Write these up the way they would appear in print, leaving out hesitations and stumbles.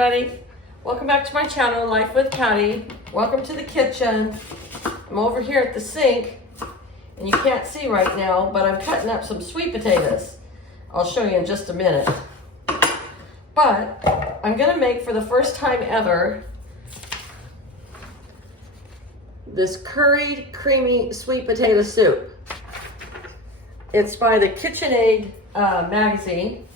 everybody. Welcome back to my channel, Life with Patty. Welcome to the kitchen. I'm over here at the sink, and you can't see right now, but I'm cutting up some sweet potatoes. I'll show you in just a minute. But I'm gonna make, for the first time ever, this curried, creamy sweet potato soup. It's by the KitchenAid magazine.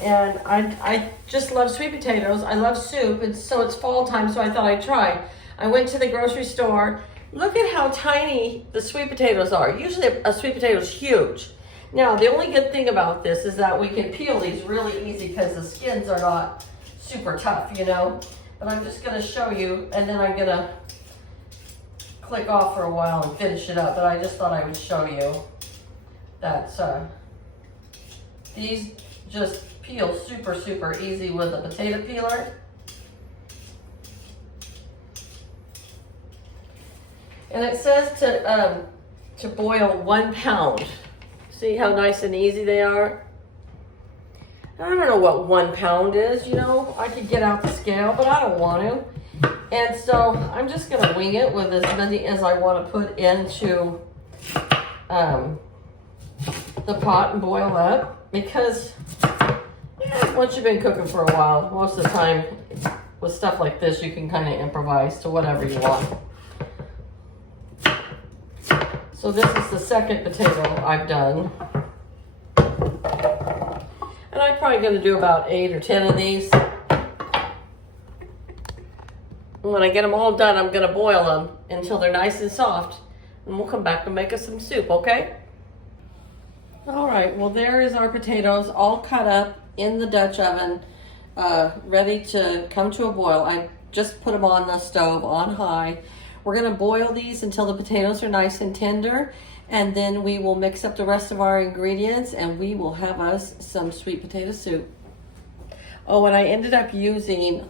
And I just love sweet potatoes. I love soup, and so it's fall time, so I thought I'd try. I went to the grocery store. Look at how tiny the sweet potatoes are. Usually a sweet potato is huge. Now, the only good thing about this is that we can peel these really easy because the skins are not super tough, you know? But I'm just gonna show you, and then I'm gonna click off for a while and finish it up. But I just thought I would show you that these just peel super easy with a potato peeler. And it says to boil 1 pound. See how nice and easy they are? I don't know what 1 pound is, you know. I could get out the scale, but I don't want to. And so I'm just gonna wing it with as many as I want to put into the pot and boil up, because once you've been cooking for a while, most of the time with stuff like this, you can kind of improvise to whatever you want. So this is the second potato I've done. And I'm probably going to do about 8 or 10 of these. When I get them all done, I'm going to boil them until they're nice and soft. And we'll come back and make us some soup, okay? All right, well, there is our potatoes all cut up in the Dutch oven, ready to come to a boil. I just put them on the stove on high. We're gonna boil these until the potatoes are nice and tender, and then we will mix up the rest of our ingredients and we will have us some sweet potato soup. Oh, and I ended up using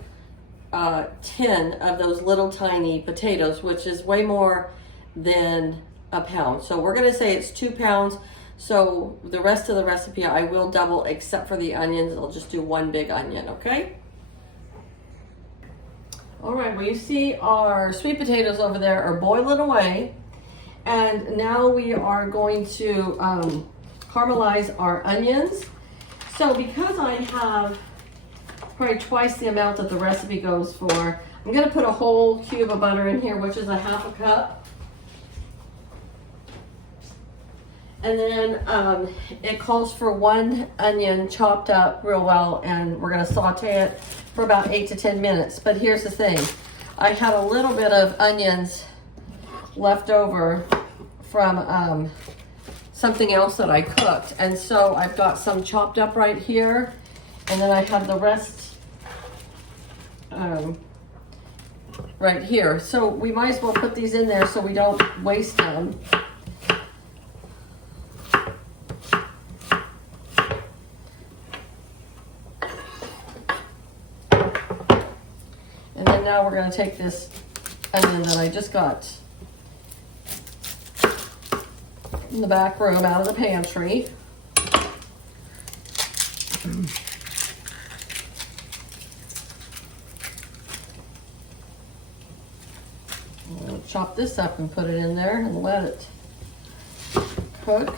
10 of those little tiny potatoes, which is way more than a pound. So we're gonna say it's 2 pounds. So the rest of the recipe I will double, except for the onions. I'll just do 1 big onion, okay? All right, well, you see our sweet potatoes over there are boiling away. And now we are going to caramelize our onions. So because I have probably twice the amount that the recipe goes for, I'm gonna put a whole cube of butter in here, which is a 1/2 cup. And then it calls for 1 onion chopped up real well, and we're gonna saute it for about 8 to 10 minutes. But here's the thing. I had a little bit of onions left over from something else that I cooked. And so I've got some chopped up right here. And then I have the rest right here. So we might as well put these in there so we don't waste them. Now we're going to take this onion that I just got in the back room out of the pantry. I'm going to chop this up and put it in there and let it cook.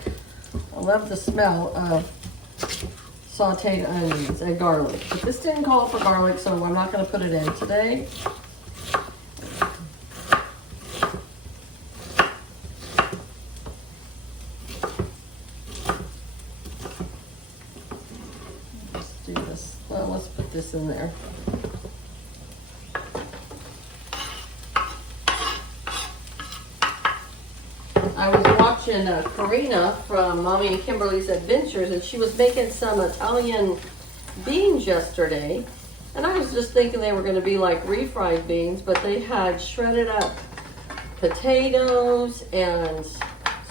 I love the smell of sauteed onions and garlic. But this didn't call for garlic, so I'm not going to put it in today. Let's do this. Well, let's put this in there. I was watching Karina from Mommy and Kimberly's Adventures, and she was making some Italian beans yesterday. And I was just thinking they were going to be like refried beans, but they had shredded up potatoes and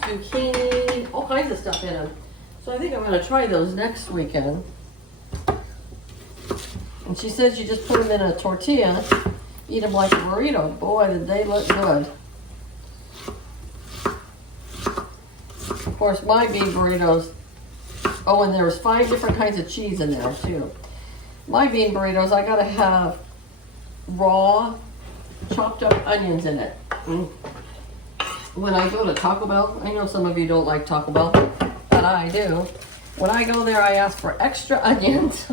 zucchini, all kinds of stuff in them. So I think I'm going to try those next weekend. And she says you just put them in a tortilla, eat them like a burrito. Boy, did they look good. Of course, my beef burritos, oh, and there was 5 different kinds of cheese in there too. my bean burritos, I gotta have raw chopped up onions in it. When I go to Taco Bell, I know some of you don't like Taco Bell, but I do. When I go there, I ask for extra onions.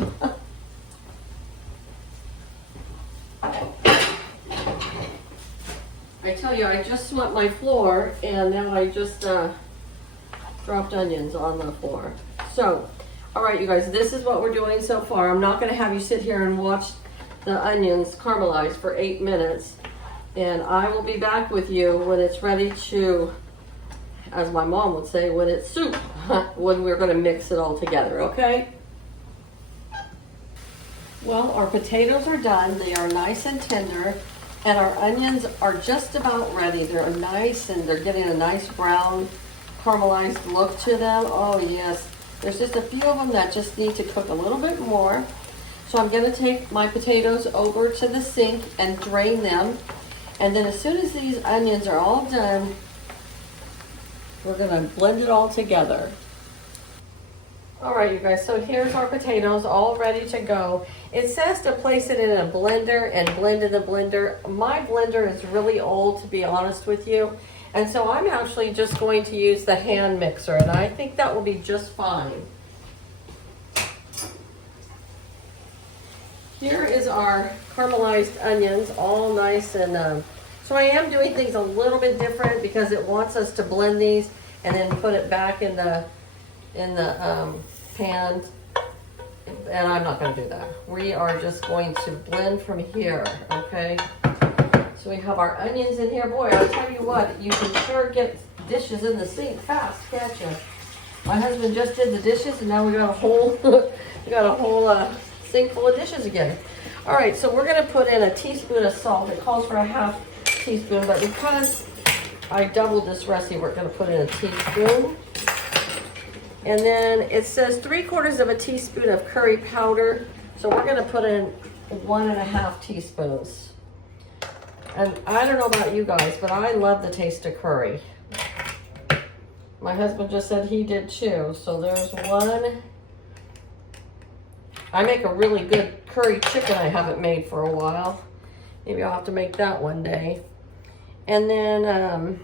I tell you, I just swept my floor and now I just dropped onions on the floor. So, all right, you guys, this is what we're doing so far. I'm not gonna have you sit here and watch the onions caramelize for 8 minutes. And I will be back with you when it's ready to, as my mom would say, when it's soup, when we're gonna mix it all together, okay? Well, our potatoes are done. They are nice and tender. And our onions are just about ready. They're nice and they're getting a nice brown caramelized look to them. Oh yes, there's just a few of them that just need to cook a little bit more. So I'm gonna take my potatoes over to the sink and drain them. And then as soon as these onions are all done, we're gonna blend it all together. All right, you guys, so here's our potatoes all ready to go. It says to place it in a blender and blend in the blender. My blender is really old, to be honest with you. And so I'm actually just going to use the hand mixer, and I think that will be just fine. Here is our caramelized onions, all nice and, so I am doing things a little bit different because it wants us to blend these and then put it back in the pan, and I'm not going to do that. We are just going to blend from here, okay? So we have our onions in here. Boy, I'll tell you what, you can sure get dishes in the sink fast, can't you? My husband just did the dishes, and now we got a whole sink full of dishes again. All right, so we're going to put in a teaspoon of salt. It calls for a half teaspoon, but because I doubled this recipe, we're going to put in a teaspoon. And then it says 3/4 of a teaspoon of curry powder. So we're gonna put in 1.5 teaspoons. And I don't know about you guys, but I love the taste of curry. My husband just said he did too. So there's one. I make a really good curry chicken I haven't made for a while. Maybe I'll have to make that one day. And then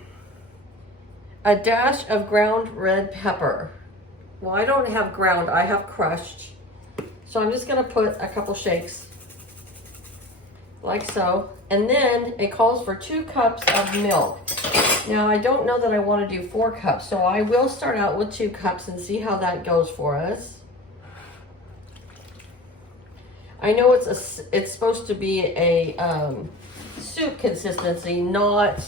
a dash of ground red pepper. Well, I don't have ground, I have crushed. So I'm just gonna put a couple shakes, like so. And then it calls for 2 cups of milk. Now, I don't know that I wanna do 4 cups, so I will start out with 2 cups and see how that goes for us. I know it's supposed to be a soup consistency, not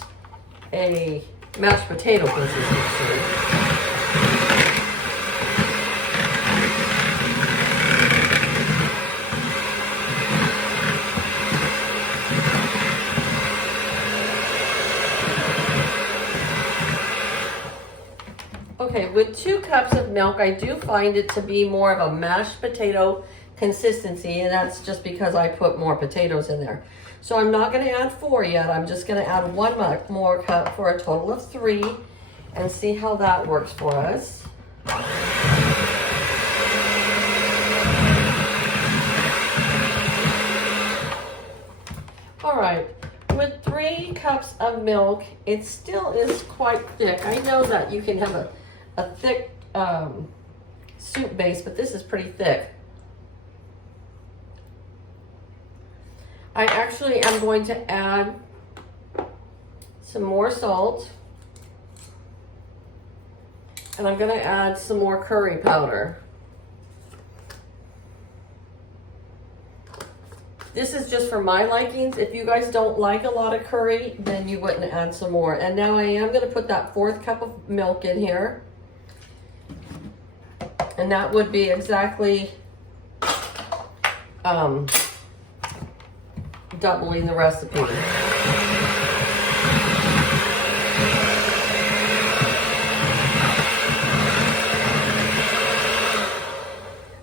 a mashed potato consistency. Okay, with 2 cups of milk, I do find it to be more of a mashed potato consistency, and that's just because I put more potatoes in there. So I'm not gonna add 4 yet. I'm just gonna add 1 more cup for a total of 3 and see how that works for us. All right, with 3 cups of milk, it still is quite thick. I know that you can have a thick soup base, but this is pretty thick. I actually am going to add some more salt, and I'm going to add some more curry powder. This is just for my likings. If you guys don't like a lot of curry, then you wouldn't add some more. And now I am going to put that 4th cup of milk in here. And that would be exactly doubling the recipe.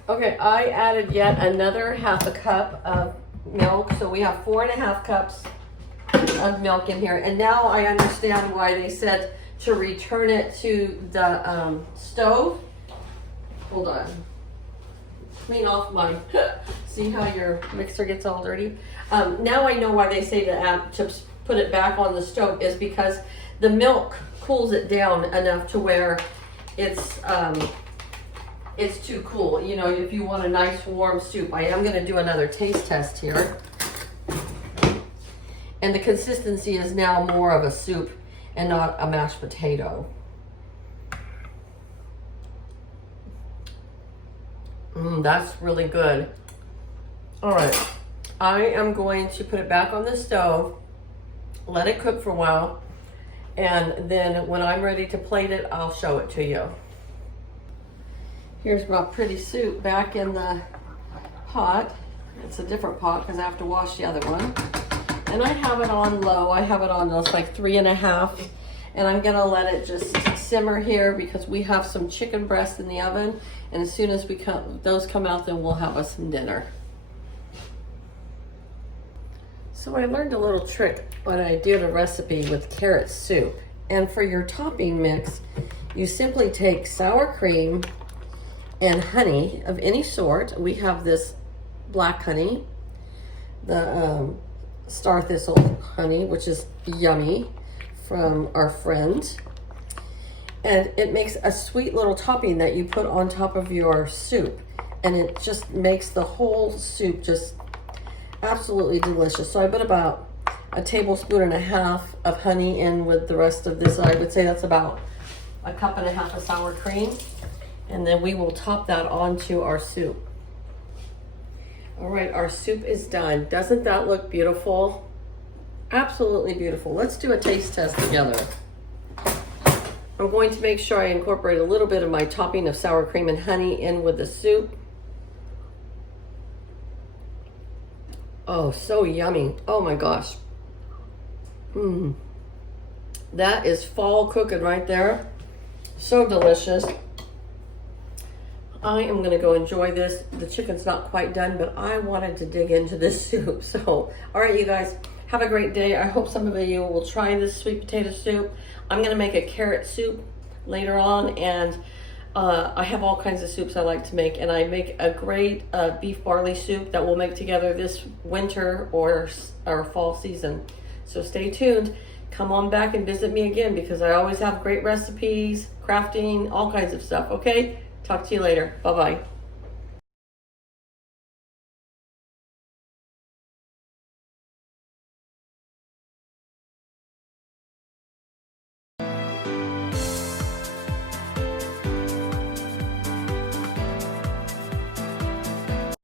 Okay, I added yet another 1/2 cup of milk, so we have 4.5 cups of milk in here. And now I understand why they said to return it to the stove. Hold on. clean off my, see how your mixer gets all dirty? Now I know why they say to put it back on the stove is because the milk cools it down enough to where it's too cool. You know, if you want a nice warm soup. I am gonna do another taste test here. And the consistency is now more of a soup and not a mashed potato. That's really good. All right, I am going to put it back on the stove, let it cook for a while, and then when I'm ready to plate it, I'll show it to you. Here's my pretty soup back in the pot. It's a different pot because I have to wash the other one. And I have it on low. I have it on just like 3.5. And I'm gonna let it just simmer here because we have some chicken breast in the oven. And as soon as those come out, then we'll have us some dinner. So I learned a little trick when I did a recipe with carrot soup. And for your topping mix, you simply take sour cream and honey of any sort. We have this black honey, the star thistle honey, which is yummy, from our friend. And it makes a sweet little topping that you put on top of your soup. And it just makes the whole soup just absolutely delicious. So I put about 1.5 tablespoons of honey in with the rest of this. I would say that's about 1.5 cups of sour cream. And then we will top that onto our soup. All right, our soup is done. Doesn't that look beautiful? Absolutely beautiful. Let's do a taste test together. I'm going to make sure I incorporate a little bit of my topping of sour cream and honey in with the soup. Oh, so yummy. Oh my gosh. That is fall cooking right there. So delicious. I am gonna go enjoy this. The chicken's not quite done, but I wanted to dig into this soup. So, all right, you guys, have a great day. I hope some of you will try this sweet potato soup. I'm gonna make a carrot soup later on, and I have all kinds of soups I like to make, and I make a great beef barley soup that we'll make together this winter or fall season. So stay tuned. Come on back and visit me again because I always have great recipes, crafting, all kinds of stuff, okay? Talk to you later. Bye-bye.